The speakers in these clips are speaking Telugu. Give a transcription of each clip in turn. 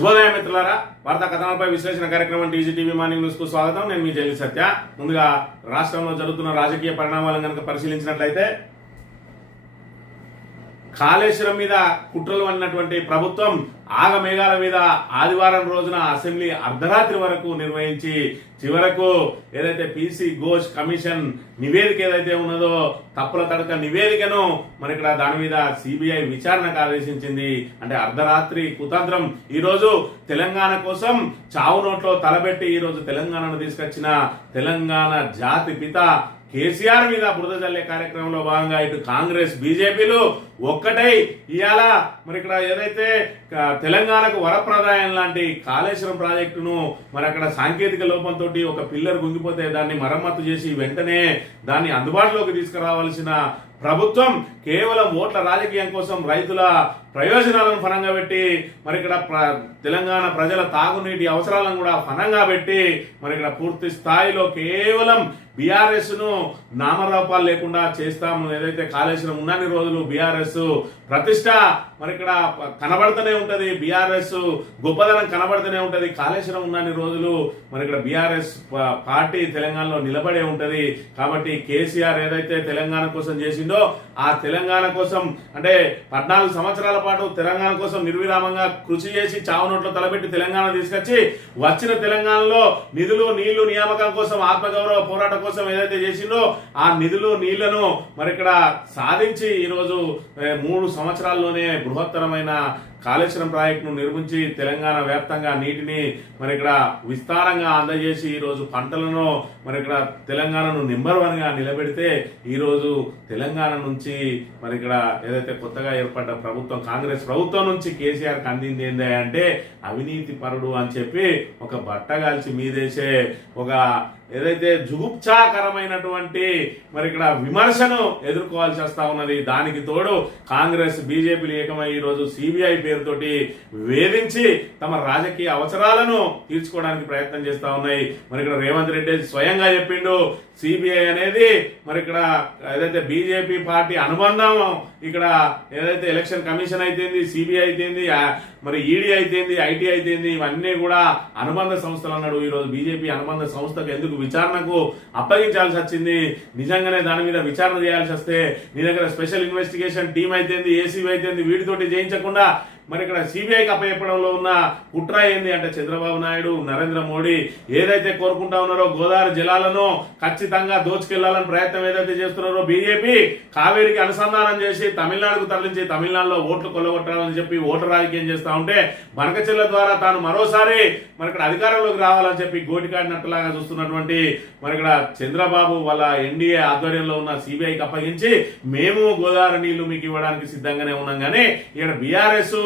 శుభోదయం మిత్రులారా, వార్తా కథనాలపై విశ్లేషణ కార్యక్రమం టీజీటీవీ మార్నింగ్ న్యూస్ కు స్వాగతం. నేను మీ జైలు సత్య. ముందుగా రాష్ట్రంలో జరుగుతున్న రాజకీయ పరిణామాలను కనుక పరిశీలించినట్లయితే, కాళేశ్వరం మీద కుట్రలు అన్నటువంటి ప్రభుత్వం ఆగమేఘాల మీద ఆదివారం రోజున అసెంబ్లీ అర్ధరాత్రి వరకు నిర్వహించి చివరకు ఏదైతే పీసీ ఘోష్ కమిషన్ నివేదిక ఏదైతే ఉన్నదో తప్పుల తడక నివేదికను మరి ఇక్కడ దాని మీద సిబిఐ విచారణకు ఆదేశించింది. అంటే అర్ధరాత్రి కుతంత్రం. ఈ రోజు తెలంగాణ కోసం చావు నోట్లో తలబెట్టి ఈ రోజు తెలంగాణను తీసుకొచ్చిన తెలంగాణ జాతి పిత కేసీఆర్ మీద బురద జల్లే కార్యక్రమంలో భాగంగా ఇటు కాంగ్రెస్ బీజేపీలు ఒక్కటై ఇవాళ మరి ఇక్కడ ఏదైతే తెలంగాణకు వరప్రదాయం లాంటి కాళేశ్వరం ప్రాజెక్టును మరి అక్కడ సాంకేతిక లోపంతో ఒక పిల్లర్ గుంగిపోతే దాన్ని మరమ్మతు చేసి వెంటనే దాన్ని అందుబాటులోకి తీసుకురావాల్సిన ప్రభుత్వం కేవలం ఓట్ల రాజకీయం కోసం రైతుల ప్రయోజనాలను ఫలంగా పెట్టి మరి ఇక్కడ తెలంగాణ ప్రజల తాగునీటి అవసరాలను కూడా ఫలంగా పెట్టి మరి ఇక్కడ పూర్తి స్థాయిలో కేవలం బీఆర్ఎస్ ను నామరూపాలు లేకుండా చేస్తాము. ఏదైతే కాళేశ్వరం ఉన్నన్ని రోజులు బీఆర్ఎస్ ప్రతిష్ట మరి ఇక్కడ కనబడుతూనే ఉంటది, బీఆర్ఎస్ గొప్పదనం కనబడుతూనే ఉంటది. కాళేశ్వరం ఉన్నన్ని రోజులు మరి ఇక్కడ బీఆర్ఎస్ పార్టీ తెలంగాణలో నిలబడే ఉంటది. కాబట్టి కేసీఆర్ ఏదైతే తెలంగాణ కోసం చేసిందో ఆ తెలంగాణ కోసం అంటే 14 సంవత్సరాల పాటు తెలంగాణ కోసం నిర్విరామంగా కృషి చేసి చావు నోట్లో తలబెట్టి తెలంగాణ తీసుకొచ్చి వచ్చిన తెలంగాణలో నిధులు నీళ్లు నియామకం కోసం ఆత్మగౌరవ పోరాటం కోసం ఏదైతే చేసిందో ఆ నిధులు నీళ్లను మరి ఇక్కడ సాధించి ఈరోజు 3 సంవత్సరాల్లోనే బృహత్తరమైన కాళేశ్వరం ప్రాజెక్టును నిర్మించి తెలంగాణ వ్యాప్తంగా నీటిని మరి ఇక్కడ విస్తారంగా అందజేసి ఈరోజు పంటలను మరి ఇక్కడ తెలంగాణను నెంబర్ 1 గా నిలబెడితే ఈరోజు తెలంగాణ నుంచి మరి ఇక్కడ ఏదైతే కొత్తగా ఏర్పడ్డ ప్రభుత్వం కాంగ్రెస్ ప్రభుత్వం నుంచి కేసీఆర్ అందింది ఏంటంటే అవినీతి పరుడు అని చెప్పి ఒక బట్టగాల్చి మీదేసే ఒక ఏదైతే జుగుప్సాకరమైనటువంటి మరి ఇక్కడ విమర్శను ఎదుర్కోవాల్సి వస్తా ఉన్నది. దానికి తోడు కాంగ్రెస్ బీజేపీలు ఏకమై ఈ రోజు సిబిఐ పేరుతోటి వేధించి తమ రాజకీయ అవసరాలను తీర్చుకోవడానికి ప్రయత్నం చేస్తా ఉన్నాయి. మరి ఇక్కడ రేవంత్ రెడ్డి స్వయంగా చెప్పిండు, సిబిఐ అనేది మరి ఇక్కడ ఏదైతే బీజేపీ పార్టీ అనుబంధం ఇక్కడ ఏదైతే ఎలక్షన్ కమిషన్ అయితేంది, సిబిఐ అయితేంది, మరి ఈడీ అయితేంది, ఐటీ అయితేంది, ఇవన్నీ కూడా అనుబంధ సంస్థలు అన్నాడు. ఈ రోజు బీజేపీ అనుబంధ సంస్థకు ఎందుకు విచారణకు అప్పగించాల్సి వచ్చింది? నిజంగానే దాని మీద విచారణ చేయాల్సి వస్తే నీ దగ్గర స్పెషల్ ఇన్వెస్టిగేషన్ టీం అయితేంది, ఏసీబీ అయితేంది, వీటితోటి చేయించకుండా మరి ఇక్కడ సిబిఐకి అప్పచెప్పడంలో ఉన్న కుట్ర ఏంది అంటే చంద్రబాబు నాయుడు నరేంద్ర మోడీ ఏదైతే కోరుకుంటా ఉన్నారో గోదావరి జలాలను ఖచ్చితంగా దోచుకెళ్లాలని ప్రయత్నం ఏదైతే చేస్తున్నారో బీజేపీ కావేరికి అనుసంధానం చేసి తమిళనాడుకు తరలించి తమిళనాడులో ఓట్లు కొల్లగొట్టాలని చెప్పి ఓటు రాజకీయం చేస్తా ఉంటే బనకచెల్ల ద్వారా తాను మరోసారి మరి ఇక్కడ అధికారంలోకి రావాలని చెప్పి గోటికాడినట్టులాగా చూస్తున్నటువంటి మరి ఇక్కడ చంద్రబాబు వాళ్ళ ఎన్డీఏ ఆధ్వర్యంలో ఉన్న సిబిఐకి అప్పగించి మేము గోదావరి నీళ్లు మీకు ఇవ్వడానికి సిద్ధంగానే ఉన్నాం, కానీ ఇక్కడ బీఆర్ఎస్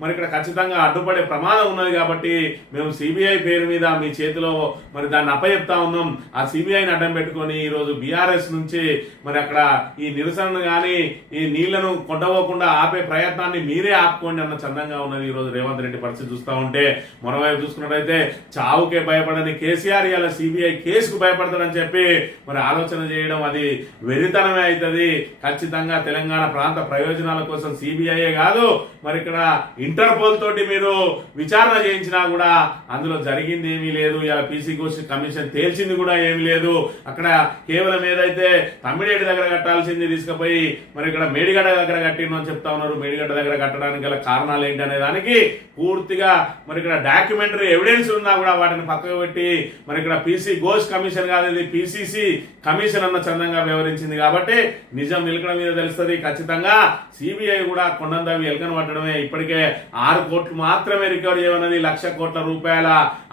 మరి ఇక్కడ ఖచ్చితంగా అడ్డుపడే ప్రమాదం ఉన్నది కాబట్టి మేము సిబిఐ పేరు మీద మీ చేతిలో మరి దాన్ని అప్పచెప్తా ఉన్నాం. ఆ సిబిఐని అడ్డం పెట్టుకొని ఈ రోజు బీఆర్ఎస్ నుంచి మరి అక్కడ ఈ నిరసనను గాని ఈ నీళ్లను కొట్టవకుండా ఆపే ప్రయత్నాన్ని మీరే ఆపుకోండి అన్న చందంగా ఉన్నది ఈ రోజు రేవంత్ రెడ్డి పరిస్థితి చూస్తా ఉంటే. మరోవైపు చూసుకున్నట్టయితే చావుకే భయపడని కేసీఆర్ ఇలా సిబిఐ కేసుకు భయపడతాడని చెప్పి మరి ఆలోచన చేయడం అది వెరితనమే అవుతుంది. ఖచ్చితంగా తెలంగాణ ప్రాంత ప్రయోజనాల కోసం సిబిఐయే కాదు మరి ఇక్కడ ఇంటర్పోల్ తోటి మీరు విచారణ చేయించినా కూడా అందులో జరిగింది ఏమీ లేదు. ఇలా పీసీ ఘోష్ కమిషన్ తేల్చింది కూడా ఏమీ లేదు. అక్కడ కేవలం ఏదైతే తమ్మిడేటి దగ్గర కట్టాల్సింది తీసుకుపోయి మరి ఇక్కడ మేడిగడ్డ దగ్గర కట్టిండు అని చెప్తా ఉన్నారు. మేడిగడ్డ దగ్గర కట్టడానికి గల కారణాలు ఏంటి అనే దానికి పూర్తిగా మరి ఇక్కడ డాక్యుమెంటరీ ఎవిడెన్స్ ఉన్నా కూడా వాటిని పక్కకు పెట్టి మరి ఇక్కడ పీసీ ఘోష్ కమిషన్ కాదు, ఇది పీసీసీ కమిషన్ అన్న చందంగా వ్యవహరించింది. కాబట్టి నిజం నిలకడ మీద తెలుస్తుంది. ఖచ్చితంగా సిబిఐ కూడా కొండందవి ఎలకను పట్టడమే. ఇప్పటికే 6 కోట్లు మాత్రమే రికవర్ చేయమన్నది, 1,00,000 కోట్ల రూపాయల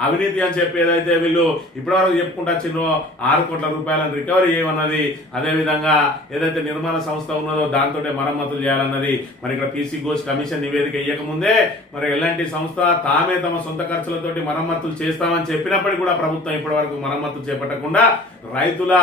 అవినీతి అని చెప్పి ఏదైతే వీళ్ళు ఇప్పటివరకు చెప్పుకుంటూ వచ్చిందో 6 కోట్ల రూపాయలను రికవరీ చేయమన్నది. అదేవిధంగా ఏదైతే నిర్మాణ సంస్థ ఉన్నదో దాంతో మరమ్మతులు చేయాలన్నది. మరి ఇక్కడ పీసీ ఘోష్ కమిషన్ నివేదిక ఇవ్వకముందే మరి ఎలాంటి సంస్థ తామే తమ సొంత ఖర్చులతోటి మరమ్మతులు చేస్తామని చెప్పినప్పటికీ కూడా ప్రభుత్వం ఇప్పటి వరకు మరమ్మతులు చేపట్టకుండా రైతుల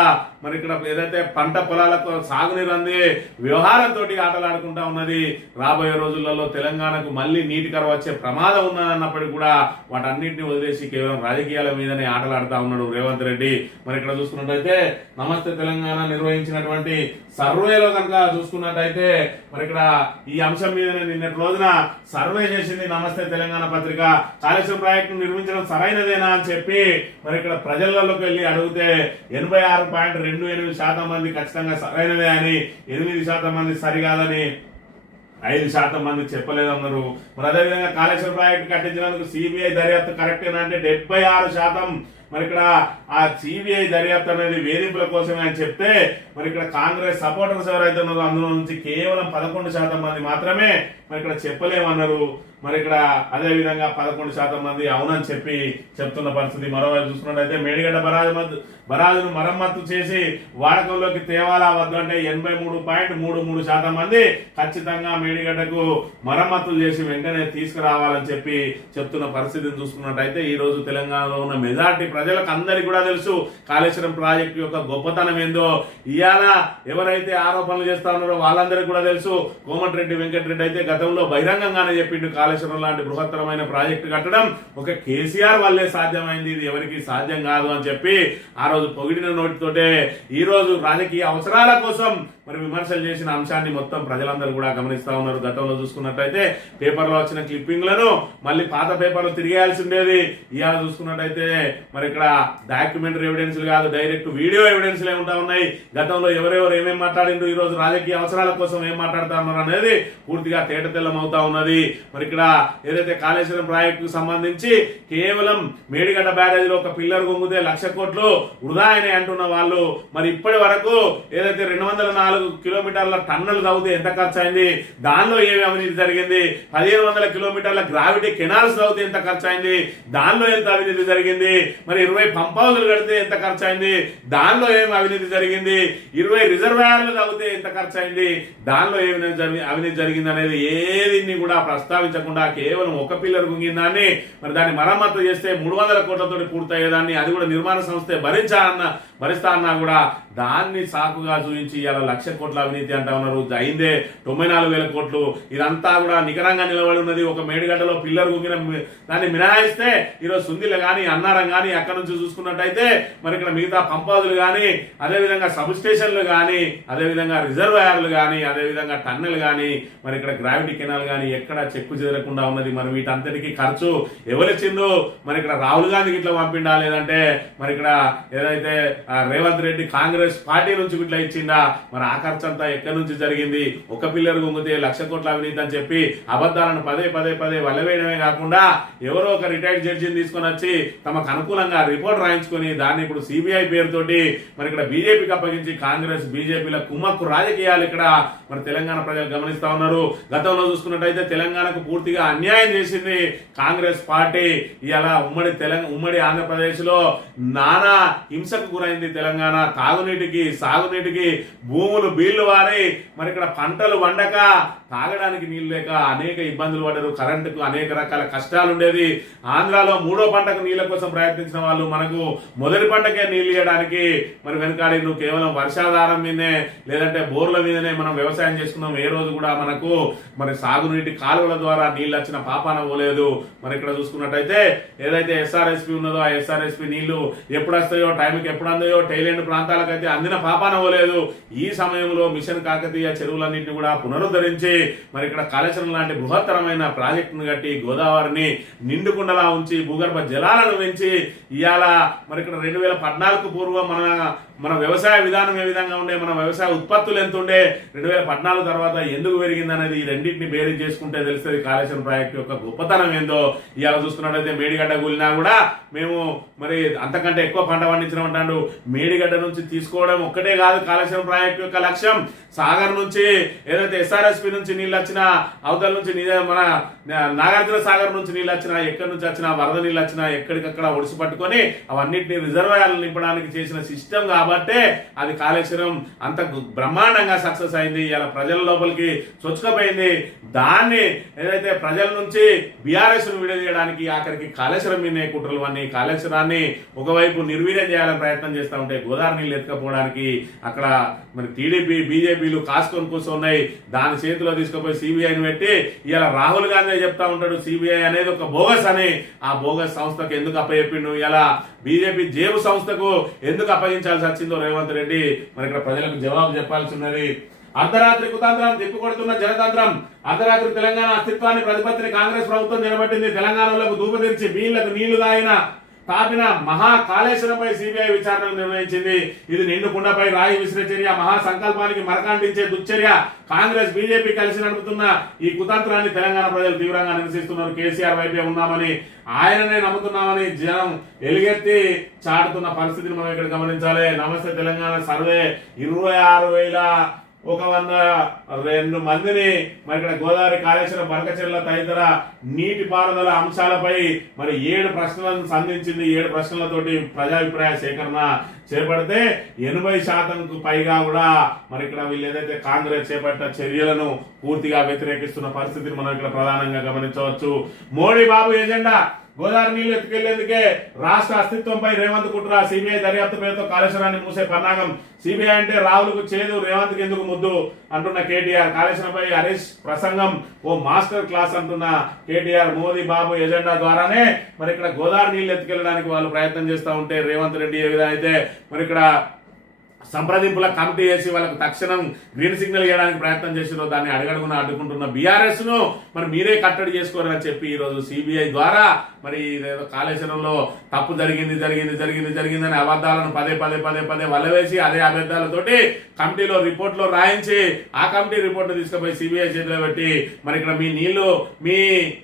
మరి ఇక్కడ ఏదైతే పంట పొలాలకు సాగునీరు అందే వ్యవహారంతో ఆటలాడుకుంటా ఉన్నది. రాబోయే రోజులలో తెలంగాణ తెలంగాణకు మళ్ళీ నీటి కరువు వచ్చే ప్రమాదం ఉన్నదన్నప్పటికీ కూడా వాటన్నిటిని వదిలేసి కేవలం రాజకీయాల మీదనే ఆటలాడుతా ఉన్నాడు రేవంత్ రెడ్డి. మరి ఇక్కడ చూసుకున్నట్టయితే నమస్తే తెలంగాణ నిర్వహించినటువంటి సర్వేలో కనుక చూసుకున్నట్టయితే మరి ఇక్కడ ఈ అంశం మీదనే నిన్నటి రోజున సర్వే చేసింది నమస్తే తెలంగాణ పత్రిక. కాళేశ్వరం ప్రాజెక్టు నిర్మించడం సరైనదేనా అని చెప్పి మరి ఇక్కడ ప్రజలలోకి వెళ్లి అడిగితే 86.28% మంది ఖచ్చితంగా సరైనదే అని, 8% మంది సరికాదని, 5% మంది చెప్పలేదన్నారు. మరి అదేవిధంగా కాళేశ్వరం ప్రాజెక్టు కట్టించినందుకు సిబిఐ దర్యాప్తు కరెక్టేనా అంటే 76%. మరి ఇక్కడ ఆ సిబిఐ దర్యాప్తు అనేది వేధింపుల కోసమే అని చెప్తే మరి ఇక్కడ కాంగ్రెస్ సపోర్టర్స్ ఎవరైతే ఉన్నారో అందులో నుంచి కేవలం 11% మంది మాత్రమే మరి ఇక్కడ చెప్పలేమన్నారు. మరి ఇక్కడ అదే విధంగా 11% మంది అవునని చెప్పి చెప్తున్న పరిస్థితి. మరోవైపు చూసుకున్నట్టయితే మేడిగడ్డ బరాజును మరమ్మత్తు చేసి వాడకంలోకి తేవాలా వద్దు అంటే 83.33% మంది ఖచ్చితంగా మేడిగడ్డకు మరమ్మతులు చేసి వెంటనే తీసుకురావాలని చెప్పి చెప్తున్న పరిస్థితిని చూసుకున్నట్టయితే ఈ రోజు తెలంగాణలో ఉన్న మెజార్టీ ప్రజలకు అందరికీ కూడా తెలుసు కాళేశ్వరం ప్రాజెక్టు యొక్క గొప్పతనం ఏందో. ఇవాళ ఎవరైతే ఆరోపణలు చేస్తా ఉన్నారో వాళ్ళందరికీ కూడా తెలుసు. కోమటిరెడ్డి వెంకటరెడ్డి అయితే గతంలో బహిరంగంగానే చెప్పిండు కాళేశ్వరం లాంటి బృహత్తరమైన ప్రాజెక్టు కట్టడం ఒక కేసీఆర్ వల్లే సాధ్యమైంది, ఇది ఎవరికి సాధ్యం కాదు అని చెప్పి ఆ రోజు పొగిడిన నోటితోటే ఈ రోజు రాజకీయ అవసరాల కోసం మరి విమర్శలు చేసిన అంశాన్ని మొత్తం ప్రజలందరూ కూడా గమనిస్తా ఉన్నారు. గతంలో చూసుకున్నట్టయితే పేపర్లో వచ్చిన క్లిప్పింగ్లను మళ్ళీ పాత పేపర్లు తిరిగేయాల్సి ఉండేది. ఇవాళ చూసుకున్నట్టయితే మరి ఇక్కడ డాక్యుమెంటరీ ఎవిడెన్స్లు కాదు, డైరెక్ట్ వీడియో ఎవిడెన్స్లే ఉంటా ఉన్నాయి. గతంలో ఎవరెవరు ఏమేమి మాట్లాడిండ్రు, ఈ రోజు రాజకీయ అవసరాల కోసం ఏం మాట్లాడుతా ఉన్నారు అనేది పూర్తిగా తేటతెల్లం అవుతా ఉన్నది. మరి ఇక్కడ ఏదైతే కాళేశ్వరం ప్రాజెక్టుకు సంబంధించి కేవలం మేడిగడ్డ బ్యారేజ్ లో ఒక పిల్లర్ గుంగితే 1,00,000 కోట్లు వృధా అని అంటున్న వాళ్ళు మరి ఇప్పటి వరకు ఏదైతే 204 కిలోమీటర్ల టన్నల్ తవ్వుతే ఎంత ఖర్చు అయింది, దానిలో ఏమి అవినీతి జరిగింది, 1,500 కిలోమీటర్ల గ్రావిటీ కెనాల్స్ తవ్వుతే ఎంత ఖర్చు అయింది, దానిలో ఎంత అవినీతి జరిగింది, మరి 20 పంప్ హౌజులు కడితే ఎంత ఖర్చు అయింది, దానిలో ఏమి అవినీతి జరిగింది, 20 రిజర్వాయర్లు తవ్వుతే ఎంత ఖర్చు అయింది, దానిలో ఏమి అవినీతి జరిగింది అనేది ఏదిని కూడా ప్రస్తావించకుండా కేవలం ఒక పిల్లర్ గుంగిందాన్ని మరి దాన్ని మరమ్మతు చేస్తే 300 కోట్లతో పూర్తయ్యేదాన్ని, అది కూడా నిర్మాణ సంస్థే భరిస్తా అన్నా కూడా దాన్ని సాకుగా చూపించి ఇలా 1,00,000 కోట్ల అవినీతి అంటా ఉన్నారు. అయిందే 94,000 కోట్లు. ఇదంతా కూడా నికరంగా నిలబడి ఉన్నది. ఒక మేడిగడ్డలో పిల్లర్ గుంగిన దాన్ని మినహాయిస్తే ఈరోజు సుందిలు కానీ అన్నారం కానీ అక్కడ నుంచి చూసుకున్నట్టయితే మరి ఇక్కడ మిగతా పంపాదులు కానీ అదేవిధంగా సబ్ స్టేషన్లు కానీ అదేవిధంగా రిజర్వాయర్లు కానీ అదేవిధంగా టన్నెల్ కానీ మరి ఇక్కడ గ్రావిటీ కెనాల్ కానీ ఎక్కడ చెక్కు చెదరకుండా ఉన్నది. మరి వీటంతటికి ఖర్చు ఎవరిచ్చిందో మరి ఇక్కడ రాహుల్ గాంధీకి ఇట్లా పంపిండా లేదంటే మరి ఇక్కడ ఏదైతే రేవంత్ రెడ్డి కాంగ్రెస్ పార్టీ నుంచి ఇట్లా ఇచ్చిందా, మరి ఆ ఖర్చు అంతా ఎక్కడి నుంచి జరిగింది, ఒక పిల్లర్ గుంగితే 1,00,000 కోట్ల అవినీతి అని చెప్పి అబద్ధాలను పదే వల్లవేయడమే కాకుండా ఎవరో ఒక రిటైర్డ్ జడ్జిని తీసుకొని వచ్చి తమకు అనుకూలంగా రిపోర్ట్ రాయించుకొని దాన్ని ఇప్పుడు సిబిఐ పేరుతోటి మరి ఇక్కడ బీజేపీకి అప్పగించి కాంగ్రెస్ బీజేపీల కుమ్మక్కు రాజకీయాలు ఇక్కడ మరి తెలంగాణ ప్రజలు గమనిస్తా ఉన్నారు. గతంలో చూసుకున్నట్టయితే తెలంగాణకు పూర్తిగా అన్యాయం చేసింది కాంగ్రెస్ పార్టీ. ఇలా ఉమ్మడి ఆంధ్రప్రదేశ్ లో నానా హింసకు గురైంది తెలంగాణ. తాగునీటికి సాగునీటికి భూములు బీళ్లు వారి మరి ఇక్కడ పంటలు వండక తాగడానికి నీళ్లు లేక అనేక ఇబ్బందులు పడ్డారు. కరెంటుకు అనేక రకాల కష్టాలు ఉండేది. ఆంధ్రాలో 3వ పంటకు నీళ్ల కోసం ప్రయత్నించిన వాళ్ళు మనకు మొదటి పంటకే నీళ్లు ఇవ్వడానికి మరి వెనకాడి నువ్వు కేవలం వర్షాధారం మీదనే లేదంటే బోర్ల మీదనే మనం వ్యవసాయం చేసుకున్నాం. ఏ రోజు కూడా మనకు మరి సాగునీటి కాలువల ద్వారా నీళ్లు వచ్చిన పాపాన పోలేదు. మరి ఇక్కడ చూసుకున్నట్టయితే ఏదైతే ఎస్ఆర్ఎస్పి ఉన్నదో ఆ ఎస్ఆర్ఎస్పి నీళ్లు ఎప్పుడు వస్తాయో టైంకి ఎప్పుడు అందాయో టైలెండ్ ప్రాంతాలకైతే అందిన పాపాన పోలేదు. ఈ సమయంలో మిషన్ కాకతీయ చెరువులన్నింటినీ కూడా పునరుద్ధరించి మరి ఇక్కడ కాళేశ్వరం లాంటి బృహత్తరమైన ప్రాజెక్టును కట్టి గోదావరిని నిండుకుండలా ఉంచి భూగర్భ జలాలను పెంచి ఇవాళ మరి ఇక్కడ 2014 పూర్వం మన వ్యవసాయ విధానం ఏ విధంగా ఉండే, మన వ్యవసాయ ఉత్పత్తులు ఎంత ఉండే, 2014 తర్వాత ఎందుకు పెరిగింది అనేది ఈ రెండింటిని బేరీ చేసుకుంటే తెలుస్తుంది కాళేశ్వరం ప్రాజెక్టు యొక్క గొప్పతనం ఏందో. ఇవాళ చూస్తున్నట్టయితే మేడిగడ్డ కూలినా కూడా మేము మరి అంతకంటే ఎక్కువ పంట పండించడం అంటాడు. మేడిగడ్డ నుంచి తీసుకోవడం ఒక్కటే కాదు కాళేశ్వరం ప్రాజెక్టు యొక్క లక్ష్యం. సాగర్ నుంచి ఏదైతే ఎస్ఆర్ఎస్పి నుంచి నీళ్ళు వచ్చినా, అవతల నుంచి మన నాగార్జున సాగర్ నుంచి నీళ్ళు వచ్చినా, ఎక్కడి నుంచి వచ్చినా వరద నీళ్ళు వచ్చినా ఎక్కడికక్కడ ఒడిసి పట్టుకొని అవన్నింటినీ రిజర్వాయర్లు నింపడానికి చేసిన సిస్టమ్ కాబట్టి కాబట్టే అది కాళేశ్వరం అంత బ్రహ్మాండంగా సక్సెస్ అయింది. ఇలా ప్రజల లోపలికి చొచ్చుకపోయింది. దాన్ని ఏదైతే ప్రజల నుంచి బీఆర్ఎస్ ను విడదీయడానికి ఆఖరికి కాళేశ్వరం మీదే కుట్రలు అన్ని కాళేశ్వరాన్ని ఒకవైపు నిర్వీర్యం చేయాలని ప్రయత్నం చేస్తూ ఉంటే గోదావరి నీళ్ళు ఎత్తుకపోవడానికి అక్కడ మరి టీడీపీ బీజేపీలు కాసుకొని కూర్చున్నాయి. దాని చేతిలో తీసుకుపోయి సిబిఐని పెట్టి ఇలా రాహుల్ గాంధీ చెప్తా ఉంటాడు సిబిఐ అనేది ఒక బోగస్ అని. ఆ బోగస్ సంస్థకు ఎందుకు అప్పచెప్పిండు, ఇలా బీజేపీ జేబు సంస్థకు ఎందుకు అప్పగించాల్సి వచ్చిందో రేవంత్ రెడ్డి మరి ఇక్కడ ప్రజలకు జవాబు చెప్పాల్సి ఉన్నది. అర్ధరాత్రి కుతంత్రం తిప్పికొడుతున్న జనతంత్రం. అర్ధరాత్రి తెలంగాణ అస్తిత్వాన్ని ప్రతిపత్తిని కాంగ్రెస్ ప్రభుత్వం నిలబెట్టింది. తెలంగాణలోకి దూపు తెరిచి వీళ్లకు నీళ్లు తాపిన మహా కాళేశ్వరంపై సిబిఐ విచారణను నిర్ణయించింది. ఇది నిండు కుండపై రాయి విసిరే చర్య, మహా సంకల్పానికి మరకాంటించే దుశ్చర్య. కాంగ్రెస్ బీజేపీ కలిసి నడుపుతున్న ఈ కుతంత్రాన్ని తెలంగాణ ప్రజలు తీవ్రంగా నిరసిస్తున్నారు. కేసీఆర్ వైపే ఉన్నామని, ఆయననే నమ్ముతున్నామని జనం ఎలుగెత్తి చాటుతున్న పరిస్థితిని మనం ఇక్కడ గమనించాలి. నమస్తే తెలంగాణ సర్వే 26,102 మందిని మరి ఇక్కడ గోదావరి కాళేశ్వరం బనకచెర్ల తదితర నీటి పారుదల అంశాలపై మరి 7 ప్రశ్నలను సంధించింది. 7 ప్రశ్నలతోటి ప్రజాభిప్రాయ సేకరణ చేపడితే 80% పైగా కూడా మరి ఇక్కడ వీళ్ళు ఏదైతే కాంగ్రెస్ చేపట్టిన చర్యలను పూర్తిగా వ్యతిరేకిస్తున్న పరిస్థితిని మనం ఇక్కడ ప్రధానంగా గమనించవచ్చు. మోడీ బాబు ఎజెండా గోదావరి నీళ్లు ఎత్తుకెళ్లేందుకే రాష్ట్ర అస్తిత్వంపై రేవంత్ కుట్ర. సిబిఐ దర్యాప్తు పేరుతో కాళేశ్వరాన్ని మూసే పన్నాగం. సిబిఐ అంటే రాహుల్కు చేదు, రేవంత్ కి ఎందుకు ముద్దు అంటున్న కేటీఆర్. కాళేశ్వరంపై హరీష్ ప్రసంగం ఓ మాస్టర్ క్లాస్ అంటున్న కేటీఆర్. మోదీ బాబు ఎజెండా ద్వారానే మరి ఇక్కడ గోదావరి నీళ్లు ఎత్తుకెళ్ళడానికి వాళ్ళు ప్రయత్నం చేస్తూ ఉంటే రేవంత్ రెడ్డి ఏ విధంగా అయితే మరి ఇక్కడ సంప్రదింపుల కమిటీ చేసి వాళ్ళకు తక్షణం గ్రీన్ సిగ్నల్ ఇవ్వడానికి ప్రయత్నం చేసిరో దాన్ని అడుగడుగున అడ్డుకుంటున్న బీఆర్ఎస్ ను మరి మీరే కట్టడి చేసుకోరని చెప్పి ఈ రోజు సిబిఐ ద్వారా మరి కాళేశ్వరంలో తప్పు జరిగిందని అబద్ధాలను పదే వల్లవేసి అదే అబద్ధాలతోటి కమిటీలో రిపోర్ట్ లో రాయించి ఆ కమిటీ రిపోర్ట్ తీసుకుపోయి సిబిఐ చేతిలో పెట్టి మరి ఇక్కడ మీ నీళ్లు మీ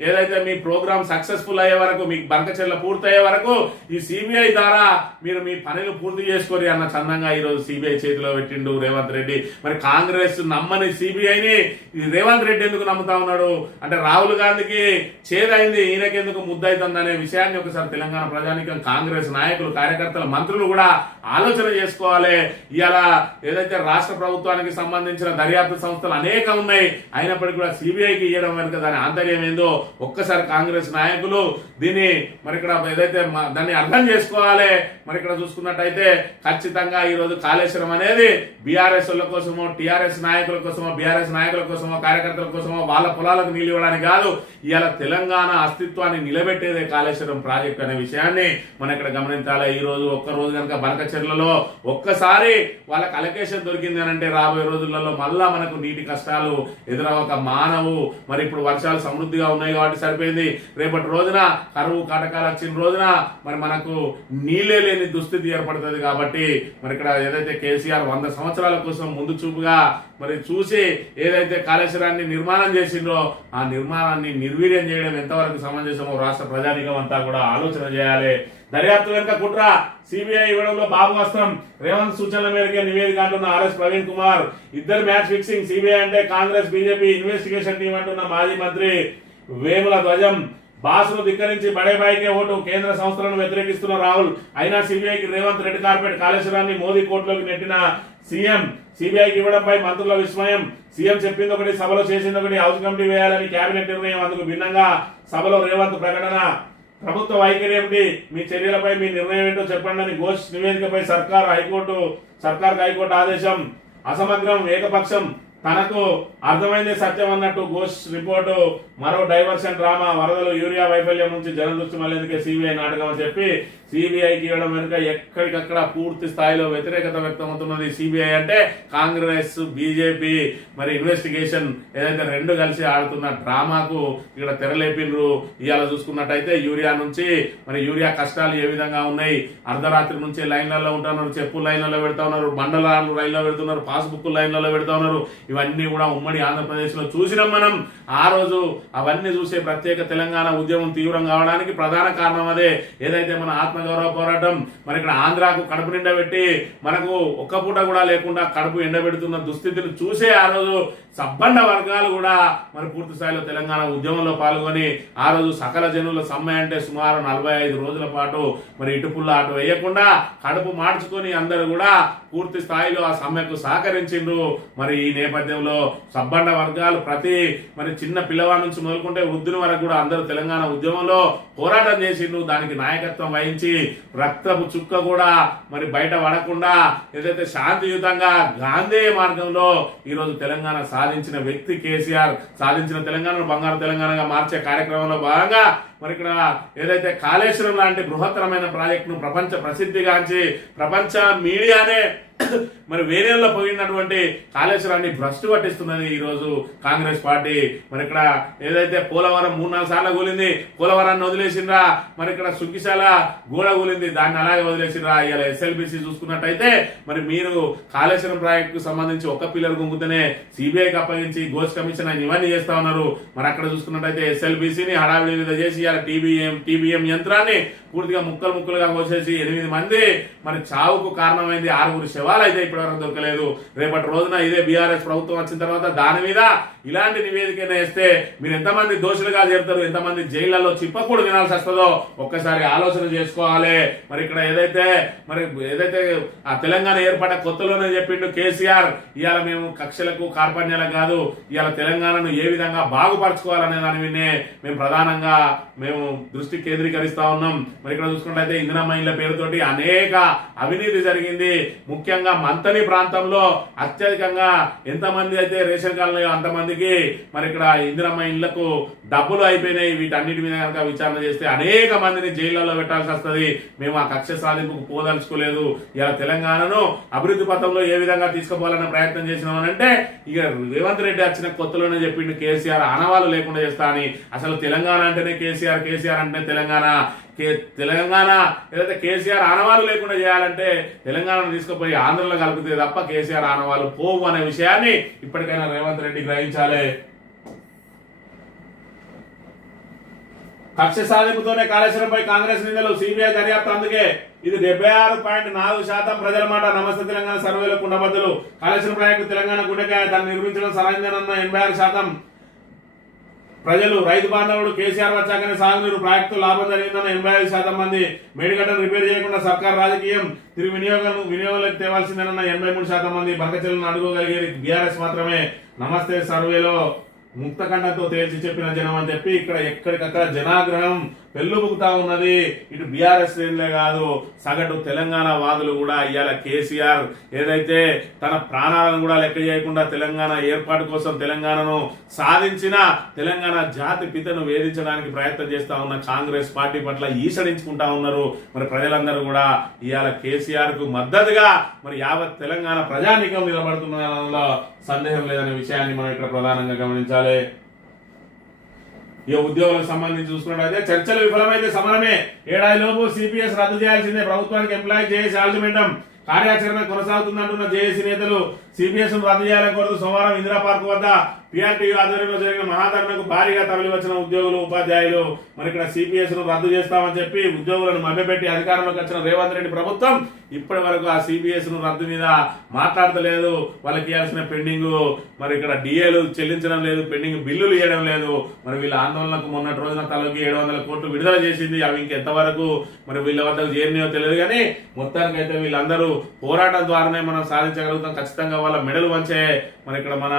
ఏదైతే మీ ప్రోగ్రామ్ సక్సెస్ఫుల్ అయ్యే వరకు మీ బనకచెర్ల పూర్తయ్యే వరకు ఈ సిబిఐ ద్వారా మీరు మీ పనులు పూర్తి చేసుకోరి అన్న చందంగా ఈ రోజు సిబిఐ చేతిలో పెట్టిండు రేవంత్ రెడ్డి. మరి కాంగ్రెస్ నమ్మని సిబిఐని రేవంత్ రెడ్డి ఎందుకు నమ్ముతా ఉన్నాడు అంటే రాహుల్ గాంధీకి చేదైంది, ఈయనకెందుకు ముద్దైతుంది అనే విషయాన్ని ఒకసారి తెలంగాణ ప్రజానికం, కాంగ్రెస్ నాయకులు, కార్యకర్తలు, మంత్రులు కూడా ఆలోచన చేసుకోవాలి. ఇవాళ ఏదైతే రాష్ట్ర ప్రభుత్వానికి సంబంధించిన దర్యాప్తు సంస్థలు అనేక ఉన్నాయి, అయినప్పటికీ కూడా సిబిఐకి ఇవ్వడం వెనుక దాని ఆంతర్యం ఏందో ఒక్కసారి కాంగ్రెస్ నాయకులు దీన్ని మరి ఇక్కడ ఏదైతే దాన్ని అర్థం చేసుకోవాలి. మరి ఇక్కడ చూసుకున్నట్టయితే ఖచ్చితంగా ఈ రోజు కాళేశ్వరం అనేది బీఆర్ఎస్ కోసమో, టీఆర్ఎస్ నాయకుల కోసమో, బీఆర్ఎస్ నాయకుల కోసమో, కార్యకర్తల కోసమో వాళ్ళ పొలాలకు నీళ్ళు ఇవ్వడానికి కాదు, ఇవాళ తెలంగాణ అస్తిత్వాన్ని నిలబెట్టేదే కాళేశ్వరం ప్రాజెక్ట్ అనే విషయాన్ని మనం ఇక్కడ గమనించాలి. ఈ రోజు ఒక్కరోజు కనుక బనకచెర్లలో ఒక్కసారి వాళ్ళకి అలొకేషన్ దొరికింది అని అంటే రాబోయే రోజులలో మళ్ళా మనకు నీటి కష్టాలు ఎదురవక మానవు. మరి ఇప్పుడు వర్షాలు సమృద్ధిగా ఉన్నాయి కాబట్టి సరిపోయింది. రేపటి రోజున కరువు కాటకాలు వచ్చిన రోజున మరి మనకు నీళ్ళే లేని దుస్థితి ఏర్పడుతుంది. కాబట్టి మరి ఇక్కడ ఏదైతే కేసీఆర్ 100 సంవత్సరాల కోసం ముందు చూపుగా మరి చూసి ఏదైతే కాళేశ్వరాన్ని నిర్మాణం చేసిండ్రో ఆ నిర్మాణాన్ని నిర్వీర్యం చేయడం ఎంతవరకు సమంజసమో రాష్ట్ర ప్రజానికం అంతా కూడా ఆలోచన చేయాలి. దర్యాప్తు వెనుక కుట్ర సిబిఐ ఇవ్వడంలో బాబు వస్త్రం. రేవంత్ సూచనల మేరకే నివేదిక అంటున్న ఆర్ఎస్ ప్రవీణ్ కుమార్. ఇద్దరు మ్యాచ్ ఫిక్సింగ్. సిబిఐ అంటే కాంగ్రెస్ బీజేపీ ఇన్వెస్టిగేషన్ టీం అంటున్న మాజీ మంత్రి వేముల ధ్వజం. బాసును ధిక్కరించి బడేబాయికే ఓటు. కేంద్ర సంస్థలను వ్యతిరేకిస్తున్న రాహుల్. అయినా సిబిఐకి రేవంత్ రెడ్ కార్పెట్. కాళేశ్వరాన్ని మోదీ కోర్టులోకి నెట్టిన సీఎం. సిబిఐకి ఇవ్వడంపై మంత్రుల విస్మయం. సీఎం చెప్పింది ఒకటి, సభలో చేసింది ఒకటి. హౌస్ కమిటీ వేయాలని కేబినెట్ నిర్ణయం. అందుకు భిన్నంగా సభలో రేవంత్ ప్రకటన. ప్రభుత్వ వైఖరి ఏమిటి, మీ చర్యలపై మీ నిర్ణయం ఏంటో చెప్పండి అని ఘోష్ నివేదికపై సర్కార్ హైకోర్టు ఆదేశం. అసమగ్రం, ఏకపక్షం, తనకు అర్థమైందే సత్యం అన్నట్టు ఘోష్ రిపోర్టు. మరో డైవర్షన్ డ్రామా. వరదలు, యూరియా వైఫల్యం నుంచి జనం దృష్టి మళ్ళేందుకే సిబిఐ నాటకం అని చెప్పి సిబిఐకి ఇవ్వడం వెనుక ఎక్కడికక్కడ పూర్తి స్థాయిలో వ్యతిరేకత వ్యక్తమవుతున్నది. సిబిఐ అంటే కాంగ్రెస్ బీజేపీ మరి ఇన్వెస్టిగేషన్ ఏదైతే రెండు కలిసి ఆడుతున్న డ్రామాకు ఇక్కడ తెరలేపిన్రు. ఇవాళ చూసుకున్నట్టయితే యూరియా నుంచి మరి యూరియా కష్టాలు ఏ విధంగా ఉన్నాయి. అర్ధరాత్రి నుంచి లైన్లలో ఉంటున్నారు, చెప్పులు లైన్లలో పెడతా ఉన్నారు, బండలాలు లైన్లో పెడుతున్నారు, పాస్బుక్ లైన్లలో పెడతా ఉన్నారు. ఇవన్నీ కూడా ఉమ్మడి ఆంధ్రప్రదేశ్ లో చూసినాం మనం. ఆ రోజు అవన్నీ చూసే ప్రత్యేక తెలంగాణ ఉద్యమం తీవ్రం కావడానికి ప్రధాన కారణం అదే. ఏదైతే మన ఆత్మ ఆత్మగౌరవ పోరాటం. మరి ఇక్కడ ఆంధ్రాకు కడుపు నిండా పెట్టి మనకు ఒక్క పూట కూడా లేకుండా కడుపు ఎండబెడుతున్న దుస్థితిని చూసే ఆ రోజు సబ్బండ వర్గాలు కూడా మరి పూర్తి స్థాయిలో తెలంగాణ ఉద్యమంలో పాల్గొని ఆ రోజు సకల జనుల సమ్మె అంటే సుమారు 45 రోజుల పాటు మరి ఇటుపుల్ల అటు వేయకుండా కడుపు మార్చుకొని అందరూ కూడా పూర్తి స్థాయిలో ఆ సమ్మెకు సహకరించిండ్రు. మరి ఈ నేపథ్యంలో సబ్బండ వర్గాలు ప్రతి మరి చిన్న పిల్లవాడి నుంచి మొదలుకుంటే వృద్ధుల వరకు కూడా అందరూ తెలంగాణ ఉద్యమంలో పోరాటం చేసిండ్రు. దానికి నాయకత్వం వహించి రక్తపు చుక్క కూడా మరి బయట పడకుండా ఏదైతే శాంతియుతంగా గాంధీ మార్గంలో ఈరోజు తెలంగాణ సాధించిన వ్యక్తి కేసీఆర్. సాధించిన తెలంగాణను బంగారు తెలంగాణగా మార్చే కార్యక్రమంలో భాగంగా మరి ఇక్కడ ఏదైతే కాళేశ్వరం లాంటి బృహత్తరమైన ప్రాజెక్టును ప్రపంచ ప్రసిద్ధిగాంచి ప్రపంచ మీడియానే మరి వేరేల్లో పోయినటువంటి కాళేశ్వరాన్ని భ్రష్టు పట్టిస్తున్నది ఈరోజు కాంగ్రెస్ పార్టీ. మరి ఇక్కడ ఏదైతే పోలవరం 3-4 సార్లు కూలింది, పోలవరాన్ని వదిలేసిండ్రా. మరి ఇక్కడ సుగ్గిశాల గోడ కూలింది, దాన్ని అలాగే వదిలేసిండ్రా. ఇలా ఎస్ఎల్బిసి చూసుకున్నట్టయితే మరి మీరు కాళేశ్వరం ప్రాజెక్టుకు సంబంధించి ఒక్క పిల్లలు గుంపుతూనే సిబిఐకి అప్పగించి గోస్ట్ కమిషన్ అని ఇవన్నీ చేస్తా ఉన్నారు. మరి అక్కడ చూసుకున్నట్టయితే ఎస్ఎల్బిసిని హడావిడి మీద చేసి టీబీఎం యంత్రాన్ని పూర్తిగా ముక్కలుగా కోసేసి 8 మంది మరి చావుకు కారణమైంది. 6 శవాలు అయితే ఇప్పటివరకు దొరకలేదు. రేపటి రోజున ఇదే బీఆర్ఎస్ ప్రభుత్వం వచ్చిన తర్వాత దాని మీద ఇలాంటి నివేదికనే ఇస్తే మీరు ఎంతమంది దోషులుగా చేరుతారు, ఎంతమంది జైళ్లలో చిప్పకూడు వినాల్సి వస్తుందో ఒక్కసారి ఆలోచన చేసుకోవాలి. మరి ఇక్కడ ఏదైతే ఆ తెలంగాణ ఏర్పడ్డ కొత్తలోనే చెప్పిండు కేసీఆర్, ఇవాళ మేము కక్షలకు కార్పణ్యాలకు కాదు, ఇవాళ తెలంగాణను ఏ విధంగా బాగుపరచుకోవాలనే దాని మీదనే మేము ప్రధానంగా దృష్టి కేంద్రీకరిస్తా ఉన్నాం. మరి ఇక్కడ చూసుకున్నట్లయితే ఇందిరమ్మ ఇళ్ల పేరుతోటి అనేక అవినీతి జరిగింది. ముఖ్యంగా మంతని ప్రాంతంలో అత్యధికంగా ఎంతమంది అయితే రేషన్ కార్డులు అంతమందికి మరి ఇక్కడ ఇందిరమ్మ ఇళ్లకు డబ్బులు అయిపోయినాయి. వీటన్నిటి మీద కనుక విచారణ చేస్తే అనేక మందిని జైళ్లలో పెట్టాల్సి వస్తుంది. మేము ఆ కక్ష సాధింపుకు పోదలుచుకోలేదు. ఇలా తెలంగాణను అభివృద్ధి పథంలో ఏ విధంగా తీసుకుపోవాలన్న ప్రయత్నం చేసినామనంటే ఇక రేవంత్ రెడ్డి వచ్చిన కొత్తలోనే చెప్పిండు కేసీఆర్ ఆనవాళ్ళు లేకుండా చేస్తా అని. అసలు తెలంగాణ అంటేనే కేసీఆర్, కేసీఆర్ అంటేనే తెలంగాణ. ఏదైతే కేసీఆర్ ఆనవాళ్ళు లేకుండా చేయాలంటే తెలంగాణను తీసుకుపోయి ఆంధ్రలో కలిపితే తప్ప కేసీఆర్ ఆనవాళ్ళు పోవు అనే విషయాన్ని ఇప్పటికైనా రేవంత్ రెడ్డి గ్రహించాలి. కక్ష సాధింపుతోనే కాళేశ్వరంపై కాంగ్రెస్ నిందలు, సిబిఐ దర్యాప్తు. అందుకే ఇది 76.4% ప్రజల మాట. నమస్తే తెలంగాణ సర్వేలో కుండబద్దలు. కాళేశ్వరం ప్రాజెక్టు తెలంగాణ గుండెకాయ, దాన్ని నిర్మించడం సరైనదన్న 86% ప్రజలు. రైతు బాంధవుడు కేసీఆర్ వచ్చాకనే సాగునీరు ప్రాజెక్టు లాభం జరిగిందన్న 85% మంది. మేడిగడ్డను రిపేర్ చేయకుండా సర్కార్ రాజకీయం తిరిగి వినియోగంలోకి తేవాల్సిందేనన్న 83% మంది. బంకచెలను అడుగోగలిగేది బీఆర్ఎస్ మాత్రమే. నమస్తే సర్వేలో ముక్తఖండంతో తేల్చి చెప్పిన జనం అని చెప్పి ఇక్కడ ఎక్కడికక్కడ జనాగ్రహం పెళ్ళుబుకుతా ఉన్నది. ఇటు బీఆర్ఎస్ శ్రేణులే కాదు, సగటు తెలంగాణ వాదులు కూడా ఇవాళ కేసీఆర్ ఏదైతే తన ప్రాణాలను కూడా లెక్క చేయకుండా తెలంగాణ ఏర్పాటు కోసం తెలంగాణను సాధించిన తెలంగాణ జాతి పితను వేధించడానికి ప్రయత్నం చేస్తా ఉన్న కాంగ్రెస్ పార్టీ పట్ల ఈసడించుకుంటా ఉన్నారు. మరి ప్రజలందరూ కూడా ఇవాళ కేసీఆర్ కు మద్దతుగా మరి యావత్ తెలంగాణ ప్రజానీకం నిలబడుతున్న సందేహం లేదనే విషయాన్ని మనం ఇక్కడ ప్రధానంగా గమనించాలి. ఈ ఉద్యోగులకు సంబంధించి చూసుకున్నట్లయితే చర్చలు విఫలమైతే సమరమే. ఏడాదిలోపు సిపిఎస్ రద్దు చేయాల్సిందే. ప్రభుత్వానికి ఎంప్లాయీ జేఏసీ అల్టిమేటం. కార్యాచరణ కొనసాగుతుందంటున్న జేఏసీ నేతలు సిపిఎస్ ను రద్దు చేయాలని కోరుతూ సోమవారం ఇందిరా పార్క్ వద్ద టీఆర్టీయూ ఆధ్వర్యంలో జరిగిన మహాధరణకు భారీగా తరలి వచ్చిన ఉద్యోగులు, ఉపాధ్యాయులు. మరి ఇక్కడ సిపిఎస్ ను రద్దు చేస్తామని చెప్పి ఉద్యోగులను మభ్యపెట్టి అధికారంలోకి వచ్చిన రేవంత్ రెడ్డి ప్రభుత్వం ఇప్పటి వరకు ఆ సిపిఎస్ ను రద్దు మీద మాట్లాడతలేదు. వాళ్ళకి ఇవ్వాల్సిన పెండింగ్ మరి ఇక్కడ డిఏలు చెల్లించడం లేదు, పెండింగ్ బిల్లులు ఇవ్వడం లేదు. మరి వీళ్ళ ఆందోళనకు మొన్నటి రోజున తలకి 700 కోట్లు విడుదల చేసింది. అవి ఇంకెంతవరకు మరి వీళ్ళ వద్దకు చేరినాయో తెలియదు. కానీ మొత్తానికి అయితే వీళ్ళందరూ పోరాటం ద్వారానే మనం సాధించగలుగుతాం. ఖచ్చితంగా వాళ్ళ మెడలు వంచే మరి ఇక్కడ మన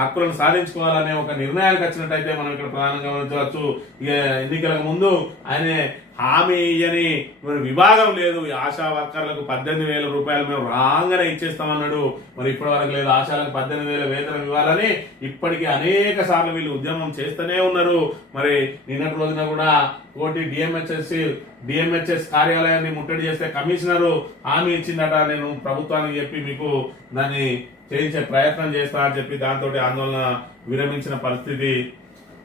హక్కులను సాధించుకోవాలనే ఒక నిర్ణయానికి వచ్చినట్టయితే మనం ఇక్కడ ప్రధానంగా గమనించవచ్చు. ఎన్నికలకు ముందు ఆయన హామీ ఇయ్యని విభాగం లేదు. ఆశా వర్కర్లకు 18,000 రూపాయలు మేము రాగానే ఇచ్చేస్తామన్నాడు. మరి ఇప్పటి వరకు లేదు. ఆశాలకు 18,000 వేతనం ఇవ్వాలని ఇప్పటికీ అనేక సార్లు వీళ్ళు ఉద్యమం చేస్తూనే ఉన్నారు. మరి నిన్నటి రోజున కూడా కోటి డిఎంహెచ్ఎస్ కార్యాలయాన్ని ముట్టడి చేస్తే కమిషనరు హామీ ఇచ్చిందట, నేను ప్రభుత్వానికి చెప్పి మీకు దాన్ని చేయించే ప్రయత్నం చేస్తా అని చెప్పి దాంతో ఆందోళన విరమించిన పరిస్థితి.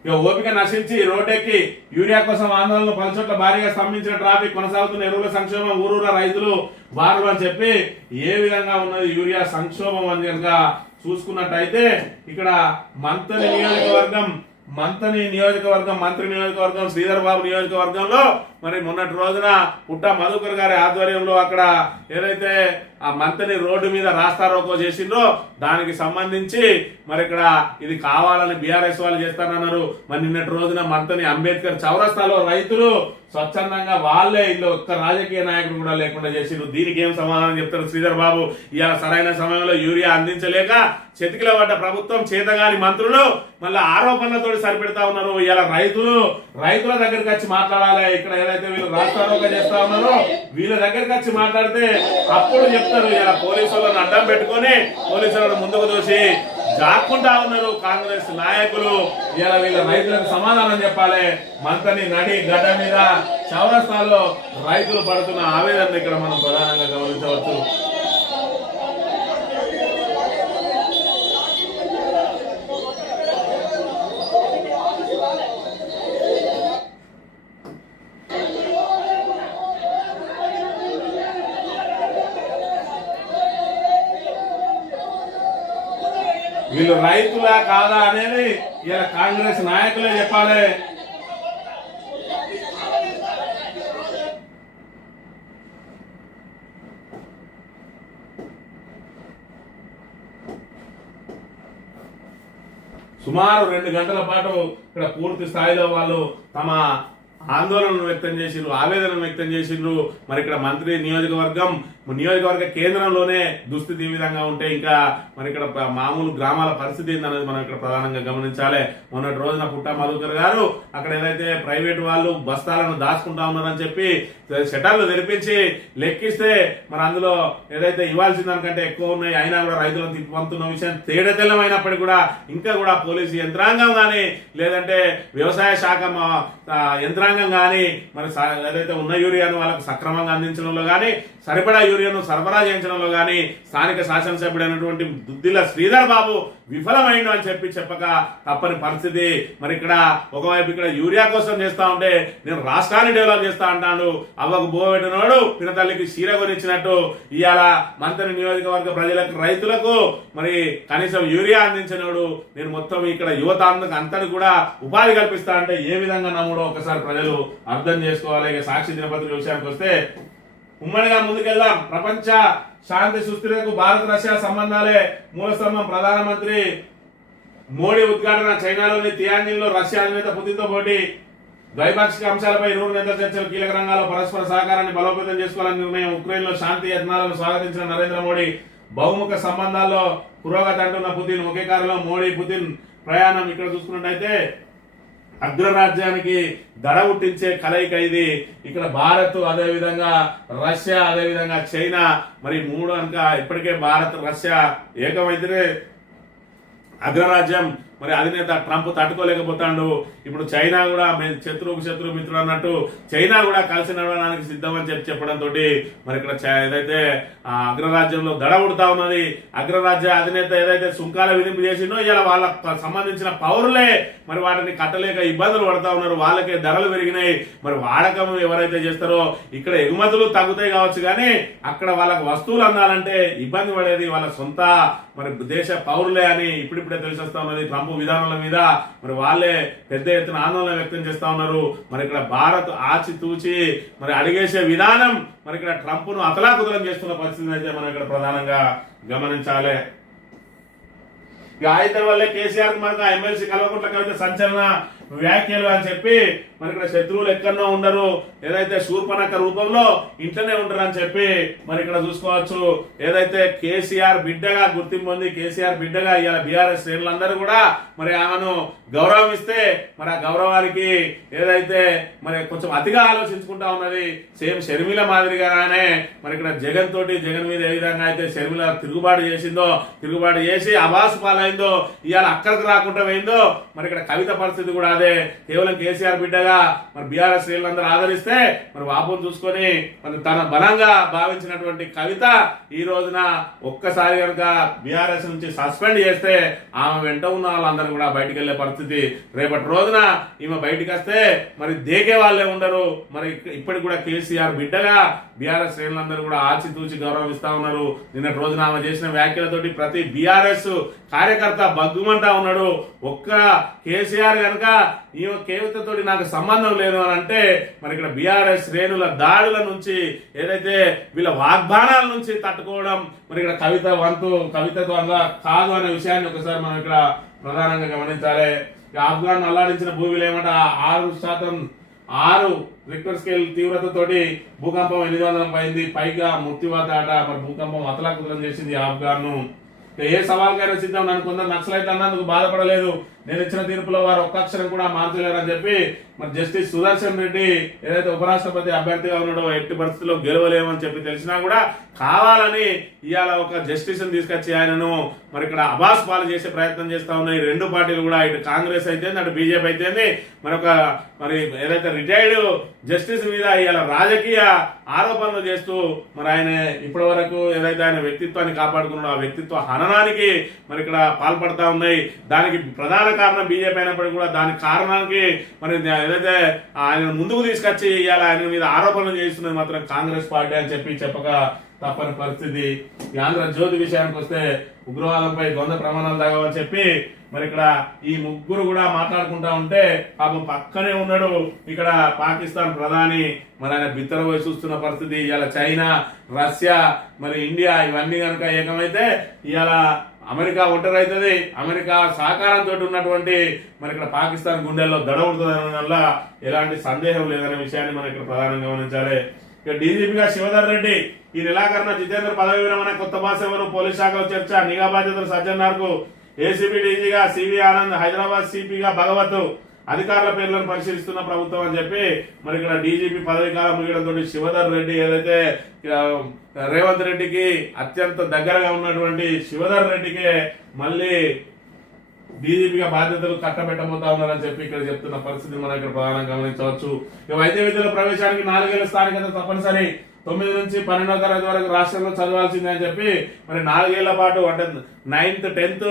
ఇక ఓపిక నశించి రోడ్డెక్కి యూరియా కోసం ఆందోళన, పలుచోట్ల భారీగా స్తంభించిన ట్రాఫిక్, కొనసాగుతున్న ఎరువుల సంక్షోభం, ఊరూర రైతులు బారులు అని చెప్పి ఏ విధంగా ఉన్నది యూరియా సంక్షోభం అని కనుక చూసుకున్నట్టయితే ఇక్కడ మంతని నియోజకవర్గం మంత్రి నియోజకవర్గం శ్రీధర్ బాబు నియోజకవర్గంలో మరి మొన్నటి రోజున పుట్టా మధుకర్ గారి ఆధ్వర్యంలో అక్కడ ఏదైతే ఆ మంత్రిని రోడ్డు మీద రాస్తా రోకో చేసిండ్రో దానికి సంబంధించి మరి ఇక్కడ ఇది కావాలని బీఆర్ఎస్ వాళ్ళు చేస్తానన్నారు. మరి నిన్నటి రోజున మంత్రిని అంబేద్కర్ చౌరస్తాలో రైతులు స్వచ్ఛందంగా వాళ్ళే ఇల్లు ఒక్క రాజకీయ నాయకుడు కూడా లేకుండా చేసిండ్రు. దీనికి ఏం సమాధానం చెప్తారు శ్రీధర్ బాబు? ఇవాళ సరైన సమయంలో యూరియా అందించలేక చెతికిల పడ్డ ప్రభుత్వం, చేతగాని మంత్రులు మళ్ళీ ఆరోపణలతో సరిపెడతా ఉన్నారు. ఇలా రైతుల దగ్గరికి వచ్చి మాట్లాడాలి. ఇక్కడ ఏదైతే వీళ్ళు రాష్ట్రారోగా చేస్తా ఉన్నారో వీళ్ళ దగ్గరికి వచ్చి మాట్లాడితే అప్పుడు చెప్తారు. ఇలా పోలీసులను అడ్డం పెట్టుకొని పోలీసులను ముందుకు దోసి జాక్కుంటా ఉన్నారు కాంగ్రెస్ నాయకులు. ఇలా వీళ్ళ రైతులకు సమాధానం చెప్పాలి. మంత్రిని నడి గడ్డ మీద చౌరస్తాలో రైతులు పడుతున్న ఆవేదన ఇక్కడ మనం ప్రధానంగా గమనించవచ్చు. వీళ్ళు రైతులా కాదా అనేది ఇలా కాంగ్రెస్ నాయకులే చెప్పాలి. సుమారు 2 గంటల పాటు ఇక్కడ పూర్తి స్థాయిలో వాళ్ళు తమ ఆందోళనను వ్యక్తం చేసిండ్రు, ఆవేదనను వ్యక్తం చేసిండ్రు. మరి ఇక్కడ మంత్రి నియోజకవర్గ కేంద్రంలోనే దుస్థితి ఈ విధంగా ఉంటే ఇంకా మరి ఇక్కడ మామూలు గ్రామాల పరిస్థితి ఏందనేది మనం ఇక్కడ ప్రధానంగా గమనించాలి. మొన్నటి రోజున పుట్టా మధుకర్ గారు అక్కడ ఏదైతే ప్రైవేట్ వాళ్ళు బస్తాలను దాచుకుంటా ఉన్నారని చెప్పి షటర్లు తెరిపించి లెక్కిస్తే మరి అందులో ఏదైతే ఇవ్వాల్సిన దానికంటే ఎక్కువ ఉన్నాయి, అయినా కూడా రైతులను తిప్పుతున్న విషయం తేడతెల్లమైనప్పటికీ కూడా ఇంకా కూడా పోలీసు యంత్రాంగం కానీ లేదంటే వ్యవసాయ శాఖ యంత్రాంగం కానీ మరి ఏదైతే ఉన్న యూరియాను వాళ్ళకు సక్రమంగా అందించడంలో కానీ సరిపడా యూరియాను సరఫరా చేయించడంలో కానీ స్థానిక శాసనసభ్యుడైనటువంటి దుద్దిల శ్రీధర్ బాబు విఫలమైండు అని చెప్పక తప్పని పరిస్థితి. మరి ఇక్కడ ఒకవైపు ఇక్కడ యూరియా కోసం చేస్తా ఉంటే నేను రాష్ట్రాన్ని డెవలప్ చేస్తా అంటాడు. అవ్వకు బోబెట్టినోడు పినతల్లికి చీర కొనిచ్చినట్టు ఇవాళ మంత్రి నియోజకవర్గ ప్రజలకు రైతులకు మరి కనీసం యూరియా అందించినోడు నేను మొత్తం ఇక్కడ యువత అంతటి కూడా ఉపాధి కల్పిస్తా అంటే ఏ విధంగా నమ్ముడో ఒకసారి ప్రజలు అర్థం చేసుకోవాలి. ఇక సాక్షి దినపత్రిక విషయానికి వస్తే ఉమ్మడిగా ముందుకెళ్దాం. ప్రపంచ శాంతి సుస్థిరతకు భారత్ రష్యా సంబంధాలే మూలస్తంభం. ప్రధానమంత్రి మోడీ ఉద్ఘాటన. చైనాలోని తియాన్జిన్ లో రష్యా అధినేత పుతిన్తో పోటీ. ద్వైపాక్షిక అంశాలపై ఇరువురు నేతల చర్చలు. కీలక రంగాల్లో పరస్పర సహకారాన్ని బలోపేతం చేసుకోవాలని నిర్ణయం. ఉక్రెయిన్ లో శాంతి యత్నాలను స్వాగతించిన నరేంద్ర మోడీ. బహుముఖ సంబంధాల్లో పురోగతి అంటున్న పుతిన్. ఒకే కారులో మోడీ పుతిన్ ప్రయాణం. ఇక్కడ చూసుకున్నట్టయితే అగ్రరాజ్యానికి దడ పుట్టించే కలయిక ఇది. ఇక్కడ భారత్, అదేవిధంగా రష్యా, అదేవిధంగా చైనా మరి 3 అంక ఇప్పటికే భారత్ రష్యా ఏకమైతే అగ్రరాజ్యం మరి అధినేత ట్రంప్ తట్టుకోలేకపోతాడు. ఇప్పుడు చైనా కూడా శత్రువుకు శత్రు మిత్రుడు అన్నట్టు చైనా కూడా కలిసి నడవడానికి సిద్ధమని చెప్పడంతో మరి ఇక్కడ ఏదైతే అగ్రరాజ్యంలో దడ ఉడతా ఉన్నది. అగ్రరాజ్య అధినేత ఏదైతే సుంకాల విధింపు చేసిందో ఇలా వాళ్ళకు సంబంధించిన పౌరులే మరి వాటిని కట్టలేక ఇబ్బందులు పడతా ఉన్నారు. వాళ్ళకే ధరలు పెరిగినాయి. మరి వాడకం ఎవరైతే చేస్తారో ఇక్కడ ఎగుమతులు తగ్గుతాయి కావచ్చు, కానీ అక్కడ వాళ్ళకు వస్తువులు అందాలంటే ఇబ్బంది పడేది వాళ్ళ సొంత మరి దేశ పౌరులే అని ఇప్పుడిప్పుడే తెలిసి వస్తా ఉన్నది. ట్రంప్ విధానాల మీద మరి వాళ్ళే పెద్ద ఎత్తున ఆందోళన వ్యక్తం చేస్తా ఉన్నారు. మరి ఇక్కడ భారత్ ఆచితూచి మరి అడిగేసే విధానం మరి ఇక్కడ ట్రంప్ ను అతలాకుతలం చేస్తున్న పరిస్థితిని అయితే మనం ఇక్కడ ప్రధానంగా గమనించాలి. ఇతని వల్లే కేసీఆర్ మనకు ఎమ్మెల్సీ కల్వకుంట్ల కవిత సంచలన వ్యాఖ్యలు అని చెప్పి మరి ఇక్కడ శత్రువులు ఎక్కడో ఉండరు, ఏదైతే శూర్పణఖ రూపంలో ఇంట్లోనే ఉంటారు అని చెప్పి మరి ఇక్కడ చూసుకోవచ్చు. ఏదైతే కేసీఆర్ బిడ్డగా గుర్తింపు ఉంది, కేసీఆర్ బిడ్డగా ఇవాళ బీఆర్ఎస్ శ్రేణులందరూ కూడా మరి ఆమెను గౌరవం ఇస్తే మరి ఆ గౌరవానికి ఏదైతే మరి కొంచెం అతిగా ఆలోచించుకుంటా ఉన్నది. సేమ్ షర్మిల మాదిరిగానే మరి ఇక్కడ జగన్ మీద ఏ విధంగా అయితే షర్మిల తిరుగుబాటు చేసి అబాసు పాలైందో ఇవాళ అక్కడికి రాకుండా పోయిందో మరి ఇక్కడ కవిత పరిస్థితి కూడా అదే కేవలం కేసీఆర్ బిడ్డగా మరి బీఆర్ఎస్ శ్రేణులందరూ ఆదరిస్తే మరి వాపును చూసుకొని మరి తన బలంగా భావించినటువంటి కవిత ఈ రోజున ఒక్కసారి కనుక బీఆర్ఎస్ నుంచి సస్పెండ్ చేస్తే ఆమె వెంట ఉన్న వాళ్ళందరూ కూడా బయటికి వెళ్లే పరిస్థితి. రేపటి రోజున ఈమె బయటికి వస్తే మరి దేకే వాళ్ళే ఉండరు. మరి ఇప్పటికి కూడా కేసీఆర్ బిడ్డగా బీఆర్ఎస్ శ్రేణులందరూ కూడా ఆచితూచి గౌరవిస్తా ఉన్నారు. నిన్నటి రోజున ఆమె చేసిన వ్యాఖ్యలతోటి ప్రతి బీఆర్ఎస్ కార్యకర్త బగ్గుమంటా ఉన్నాడు. ఒక్క కేసీఆర్ కనుక ఈ కేవితతోటి నాకు సంబంధం లేదు అని అంటే మరి ఇక్కడ బీఆర్ఎస్ శ్రేణుల దాడుల నుంచి ఏదైతే వీళ్ళ వాగ్దానాల నుంచి తట్టుకోవడం మరి ఇక్కడ కవితతో కాదు అనే విషయాన్ని ఒకసారి మనం ఇక్కడ ప్రధానంగా గమనించాలి. ఆఫ్ఘాన్ అల్లాడించిన భూమిలో ఏమంట 6 రిక్టర్ స్కేల్ తీవ్రతతోటి భూకంపం 800 పైంది పైగా మృత్యువాత ఆట. మరి భూకంపం అతలాకుతలం చేసింది ఆఫ్ఘాన్ ను. ఏ సవాల్కైనా సిద్ధం. నన్ను కొందరు నక్సలైట్లు అన్నందుకు బాధపడలేదు. నేను ఇచ్చిన తీర్పులో వారు ఒక్క అక్షరం కూడా మార్చలేరు అని చెప్పి మరి జస్టిస్ సుదర్శన్ రెడ్డి ఏదైతే ఉపరాష్ట్రపతి అభ్యర్థిగా ఉన్నాడో ఎట్టి పరిస్థితుల్లో గెలవలేమని చెప్పి తెలిసినా కూడా కావాలని ఇవాళ ఒక జస్టిస్ తీసుకొచ్చి ఆయనను మరి ఇక్కడ అబాస్ పాలు చేసే ప్రయత్నం చేస్తా ఉన్నాయి రెండు పార్టీలు కూడా. ఇటు కాంగ్రెస్ అయితే అటు బీజేపీ అయితే మరి ఏదైతే రిటైర్డ్ జస్టిస్ మీద ఇవాళ రాజకీయ ఆరోపణలు చేస్తూ మరి ఆయన ఇప్పటి వరకు ఏదైతే ఆయన వ్యక్తిత్వాన్ని కాపాడుకున్నాడో ఆ వ్యక్తిత్వ హననానికి మరి ఇక్కడ పాల్పడతా ఉన్నాయి. దానికి ప్రధాన కారణం బీజేపీ అయినప్పటికీ కూడా దాని కారణానికి మరి ఏదైతే ఆయన ముందుకు తీసుకొచ్చి ఇవాళ ఆయన మీద ఆరోపణలు చేస్తున్నది మాత్రం కాంగ్రెస్ పార్టీ అని చెప్పక తప్పని పరిస్థితి. ఆంధ్రజ్యోతి విషయానికి వస్తే ఉగ్రవాదంపై ద్వంద్వ ప్రమాణాలు తగ్గవని చెప్పి మరి ఇక్కడ ఈ ముగ్గురు కూడా మాట్లాడుకుంటా ఉంటే పాపం పక్కనే ఉన్నాడు ఇక్కడ పాకిస్తాన్ ప్రధాని. మరి ఆయన బిత్తర పోయి చూస్తున్న పరిస్థితి. ఇవాళ చైనా, రష్యా, మరి ఇండియా ఇవన్నీ కనుక ఏకమైతే ఇవాళ అమెరికా ఒంటరైతుంది. అమెరికా సహకారంతో ఉన్నటువంటి మరి ఇక్కడ పాకిస్తాన్ గుండెల్లో దడవుడుతుందనే వల్ల ఎలాంటి సందేహం లేదనే విషయాన్ని మనం ఇక్కడ ప్రధానంగా గమనించాలి. ఇక డీజీపీగా శివధర్ రెడ్డి ఈ నెలాఖరున జితేంద్ర పదవి విరమణ, కొత్త బాస్ ఎవరు, పోలీస్ శాఖలో చర్చ, నిఘా బాధ్యతలు సజ్జనార్కు, ఏసీబీ డీజీగా సివి ఆనంద్, హైదరాబాద్ సిపిగా భగవత్, అధికారుల పేర్లను పరిశీలిస్తున్న ప్రభుత్వం అని చెప్పి మరి ఇక్కడ డీజీపీ పదవి కాలం ముగియడంతో శివధర్ రెడ్డి ఏదైతే రేవంత్ రెడ్డికి అత్యంత దగ్గరగా ఉన్నటువంటి శివధర్ రెడ్డికి మళ్ళీ డీజీపీగా బాధ్యతలు కట్టబెట్టబోతా ఉన్నారని చెప్పి ఇక్కడ చెప్తున్న పరిస్థితిని మనం ఇక్కడ ప్రధానంగా గమనించవచ్చు. ఇక వైద్య విద్యల ప్రవేశానికి 4 ఏళ్ల స్థానికత తప్పనిసరి, 9 నుంచి 12వ తరగతి వరకు రాష్ట్రంలో చదవాల్సిందే అని చెప్పి మరి 4 ఏళ్ల పాటు అంటే 9th 10th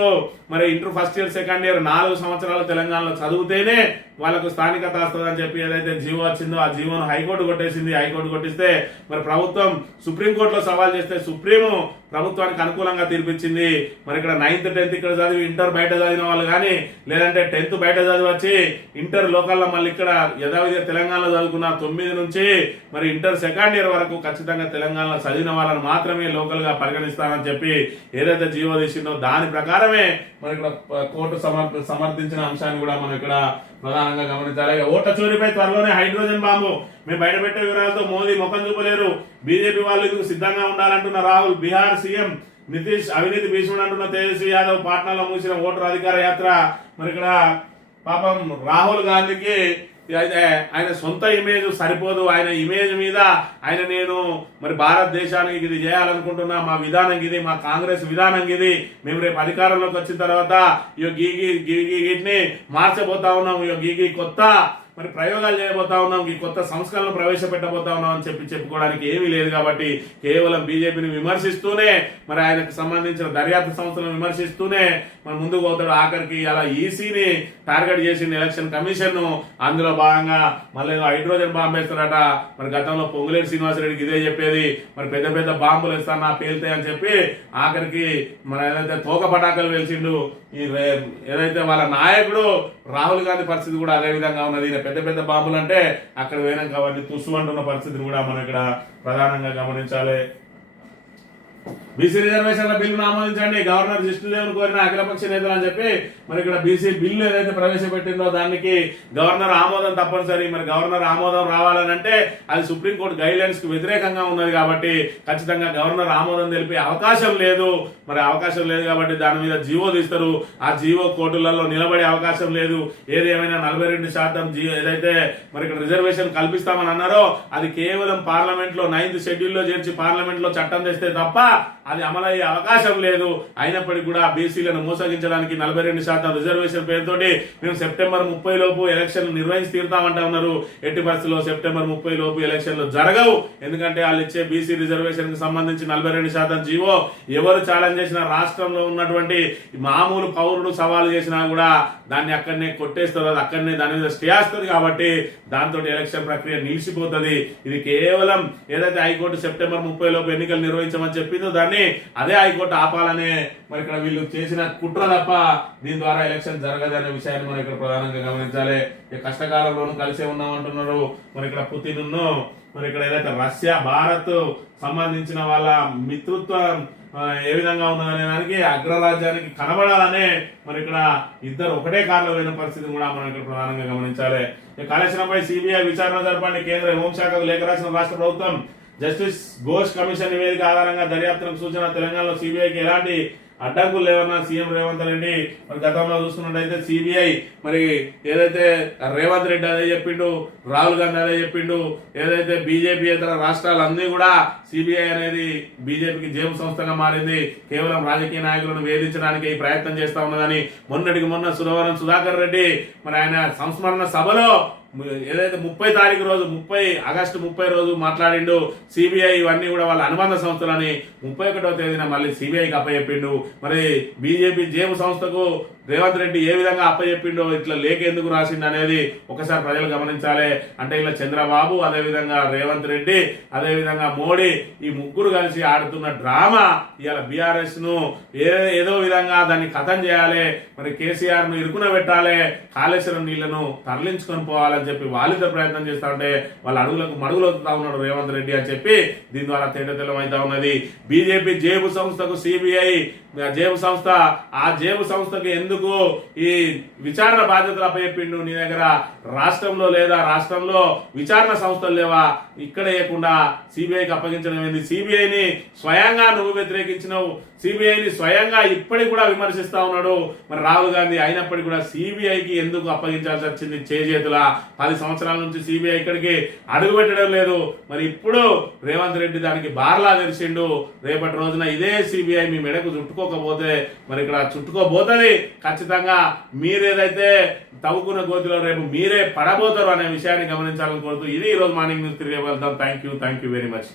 మరి inter first year second year 4 సంవత్సరాలు తెలంగాణలో చదివితేనే వాళ్ళకు స్థానికత వస్తుందని చెప్పి ఏదైతే జీవో వచ్చిందో ఆ జీవోను హైకోర్టు కొట్టేసింది. హైకోర్టు కొట్టిస్తే మరి ప్రభుత్వం సుప్రీంకోర్టులో సవాల్ చేస్తే సుప్రీము ప్రభుత్వానికి అనుకూలంగా తీర్పిచ్చింది. మరి ఇక్కడ 9th 10th ఇక్కడ చదివి ఇంటర్ బయట చదివిన వాళ్ళు కానీ లేదంటే 10th బయట చదివి వచ్చి ఇంటర్ లోకల్లో మళ్ళీ ఇక్కడ యథావిధిగా తెలంగాణలో చదువుకున్న 9 నుంచి మరి ఇంటర్ సెకండ్ ఇయర్ వరకు ఖచ్చితంగా తెలంగాణలో చదివిన వాళ్ళని మాత్రమే లోకల్ గా పరిగణిస్తామని చెప్పి ఏదైతే జీవో తీసిందో దాని ప్రకారమే మరి ఇక్కడ కోర్టు సమర్థించిన అంశాన్ని కూడా మనం ఇక్కడ ప్రధానంగా గమనించాలి. ఓట్ల చోరీపై త్వరలోనే హైడ్రోజన్ బాంబు, మేము బయటపెట్టే వివరాలతో మోదీ ముఖం చూపలేరు, బీజేపీ వాళ్ళు ఇందుకు సిద్ధంగా ఉండాలంటున్న రాహుల్, బీహార్ సీఎం నితీష్ అవినీతి భీష్ముడు అంటున్న తేజస్వి యాదవ్, పాట్నాలో మూసిన ఓటర్ అధికార యాత్ర. మరి ఇక్కడ పాపం రాహుల్ గాంధీకి అయితే ఆయన సొంత ఇమేజ్ సరిపోదు, ఆయన ఇమేజ్ మీద ఆయన నేను మరి భారతదేశానికి ఇది చేయాలనుకుంటున్నా, మా విధానం ఇది, మా కాంగ్రెస్ విధానం ఇది, మేము రేపు అధికారంలోకి వచ్చిన తర్వాత గీని మార్చబోతా ఉన్నాం, గీ కొత్త మరి ప్రయోగాలు చేయబోతా ఉన్నాం, ఈ కొత్త సంస్కరణలు ప్రవేశపెట్టబోతా ఉన్నాం అని చెప్పుకోవడానికి ఏమీ లేదు. కాబట్టి కేవలం బీజేపీని విమర్శిస్తూనే మరి ఆయనకు సంబంధించిన దర్యాప్తు సంస్థలను విమర్శిస్తూనే మరి ముందుకు పోతాడు. ఆఖరికి అలా ఈసీని టార్గెట్ చేసింది ఎలక్షన్ కమిషన్. అందులో భాగంగా మళ్ళీ హైడ్రోజన్ బాంబు వేస్తారట. మరి గతంలో పొంగులేటి శ్రీనివాసరెడ్డికి ఇదే చెప్పేది, మరి పెద్ద పెద్ద బాంబులు వేస్తాను పేలుతాయని చెప్పి ఆఖరికి మరి ఏదైతే తోక పటాకులు వేల్చిండు ఈ ఏదైతే వాళ్ళ నాయకుడు రాహుల్ గాంధీ పరిస్థితి కూడా అదే విధంగా ఉన్నది. పెద్ద పెద్ద బాంబులు అంటే అక్కడ వేయడం కాబట్టి తుస్సుమంటున్న పరిస్థితిని కూడా మనం ఇక్కడ ప్రధానంగా గమనించాలి. బీసీ రిజర్వేషన్ల బిల్లును ఆమోదించండి, గవర్నర్ జిష్ణుదేవుని కోరిన అఖిలపక్ష నేతలు అని చెప్పి మరి ఇక్కడ బీసీ బిల్లు ఏదైతే ప్రవేశపెట్టిందో దానికి గవర్నర్ ఆమోదం తప్పనిసరి. మరి గవర్నర్ ఆమోదం రావాలనంటే అది సుప్రీంకోర్టు గైడ్ లైన్స్ కు వ్యతిరేకంగా ఉన్నది కాబట్టి ఖచ్చితంగా గవర్నర్ ఆమోదం తెలిపే అవకాశం లేదు. మరి అవకాశం లేదు కాబట్టి దాని మీద జీవో తీస్తారు. ఆ జీవో కోర్టులలో నిలబడే అవకాశం లేదు. ఏది ఏమైనా 42% ఏదైతే మరి ఇక్కడ రిజర్వేషన్ కల్పిస్తామని అన్నారో అది కేవలం పార్లమెంట్ లో 9th షెడ్యూల్ లో చేర్చి పార్లమెంట్ లో చట్టం తెస్తే తప్ప అది అమలయ్యే అవకాశం లేదు. అయినప్పటికీ కూడా బీసీలను మోసగించడానికి 42% రిజర్వేషన్ పేరుతోటి మేము సెప్టెంబర్ 30 లోపు ఎలక్షన్లు నిర్వహించి తీరుతామంటా ఉన్నారు. ఎట్టి పరిస్థితుల్లో సెప్టెంబర్ 30 లోపు ఎలక్షన్లు జరగవు. ఎందుకంటే వాళ్ళు ఇచ్చే బీసీ రిజర్వేషన్ కి సంబంధించి 42% జీవో ఎవరు ఛాలెంజ్ చేసినా, రాష్ట్రంలో ఉన్నటువంటి మామూలు పౌరుడు సవాలు చేసినా కూడా దాన్ని అక్కడనే కొట్టేస్తారు, అది అక్కడనే దాని మీద స్టే వస్తుంది. కాబట్టి దాంతో ఎలక్షన్ ప్రక్రియ నిలిచిపోతుంది. ఇది కేవలం ఏదైతే హైకోర్టు సెప్టెంబర్ 30 లోపు ఎన్నికలు నిర్వహించమని చెప్పిందో దాన్ని అదే హైకోర్టు ఆపాలనే మరి ఇక్కడ వీళ్ళు చేసిన కుట్ర తప్ప దీని ద్వారా ఎలక్షన్ జరగదనే విషయాన్ని మనం ఇక్కడ ప్రధానంగా గమనించాలి. కష్టకాలంలోనూ కలిసే ఉన్నామంటున్నారు మరి ఇక్కడ పుతిన్ మరి ఇక్కడ ఏదైతే రష్యా భారత్ సంబంధించిన వాళ్ళ మిత్రత్వం ఏ విధంగా ఉన్నదనే దానికి అగ్రరాజ్యానికి కనబడాలనే మరి ఇక్కడ ఇద్దరు ఒకటే కారులో పోయిన పరిస్థితిని కూడా మనం ఇక్కడ ప్రధానంగా గమనించాలి. కాళేశ్వరంపై సిబిఐ విచారణ జరపండి కేంద్ర హోంశాఖకు లేఖ రాసిన రాష్ట్ర ప్రభుత్వం. జస్టిస్ ఘోష్ కమిషన్ నివేదిక ఆధారంగా దర్యాప్తులకు సూచన. తెలంగాణలో సిబిఐకి ఎలాంటి అడ్డంకులు లేవన్నా సీఎం రేవంత్ రెడ్డి. మరి గతంలో చూసుకున్నట్టయితే సిబిఐ మరి ఏదైతే రేవంత్ రెడ్డి అదే చెప్పిండు, రాహుల్ గాంధీ అదే చెప్పిండు, ఏదైతే బీజేపీ ఇతర రాష్ట్రాలన్నీ కూడా సిబిఐ అనేది బీజేపీకి జేబు సంస్థగా మారింది, కేవలం రాజకీయ నాయకులను వేధించడానికి ఈ ప్రయత్నం చేస్తా ఉన్నదని మొన్నటికి మొన్న సురవరం సుధాకర్ రెడ్డి మరి ఆయన సంస్మరణ సభలో ఏదైతే 30 తారీఖు రోజు ఆగస్టు 30 రోజు మాట్లాడిండు. సిబిఐ ఇవన్నీ కూడా వాళ్ళ అనుబంధ సంస్థలని 31వ తేదీన మళ్ళీ సిబిఐకి అప్పచెప్పిండు. మరి బీజేపీ జేబు సంస్థకు రేవంత్ రెడ్డి ఏ విధంగా అప్పచెప్పిండో, ఇట్లా లేఖ ఎందుకు రాసిండు అనేది ఒకసారి ప్రజలు గమనించాలి. అంటే ఇలా చంద్రబాబు, అదే విధంగా రేవంత్ రెడ్డి, అదే విధంగా మోడీ, ఈ ముగ్గురు కలిసి ఆడుతున్న డ్రామా ఇవాళ బీఆర్ఎస్ ను ఏదో విధంగా దాన్ని ఖతం చేయాలి, మరి కేసీఆర్ ను ఇరుకున పెట్టాలి, కాళేశ్వరం నీళ్లను తరలించుకొని పోవాలని చెప్పి వాళ్ళిద్దరు ప్రయత్నం చేస్తా ఉంటే వాళ్ళ అడుగులకు మడుగులవుతా ఉన్నాడు రేవంత్ రెడ్డి అని చెప్పి దీని ద్వారా తేటతెల్లం అవుతా ఉన్నది. బీజేపీ జేబు సంస్థకు సిబిఐ జేబు సంస్థ, ఆ జేబు సంస్థకు ఎందుకు ఈ విచారణ బాధ్యతలు అప్పచెప్పిండు? నీ దగ్గర రాష్ట్రంలో లేదా, రాష్ట్రంలో విచారణ సంస్థలు లేవా? ఇక్కడ వేయకుండా సిబిఐకి అప్పగించడం ఏంది? సిబిఐని స్వయంగా నువ్వు వ్యతిరేకించినవు, సిబిఐని స్వయంగా ఇప్పటికి కూడా విమర్శిస్తా ఉన్నాడు మరి రాహుల్ గాంధీ. అయినప్పటికీ కూడా సిబిఐకి ఎందుకు అప్పగించాల్సి వచ్చింది? చేతుల 10 సంవత్సరాల నుంచి సిబిఐ ఇక్కడికి అడుగు పెట్టడం లేదు. మరి ఇప్పుడు రేవంత్ రెడ్డి దానికి బార్లా తెరిచిండు. రేపటి రోజున ఇదే సిబిఐ మీ మెడకు చుట్టుకోకపోతే మరి ఇక్కడ చుట్టుకోబోతుంది ఖచ్చితంగా. మీరేదైతే తవ్వుకున్న గోతిలో రేపు మీరే పడబోతారు అనే విషయాన్ని గమనించాలని కోరుతూ ఇది ఈ రోజు మార్నింగ్ న్యూస్. తిరిగి వెళ్తాం. Thank you very much.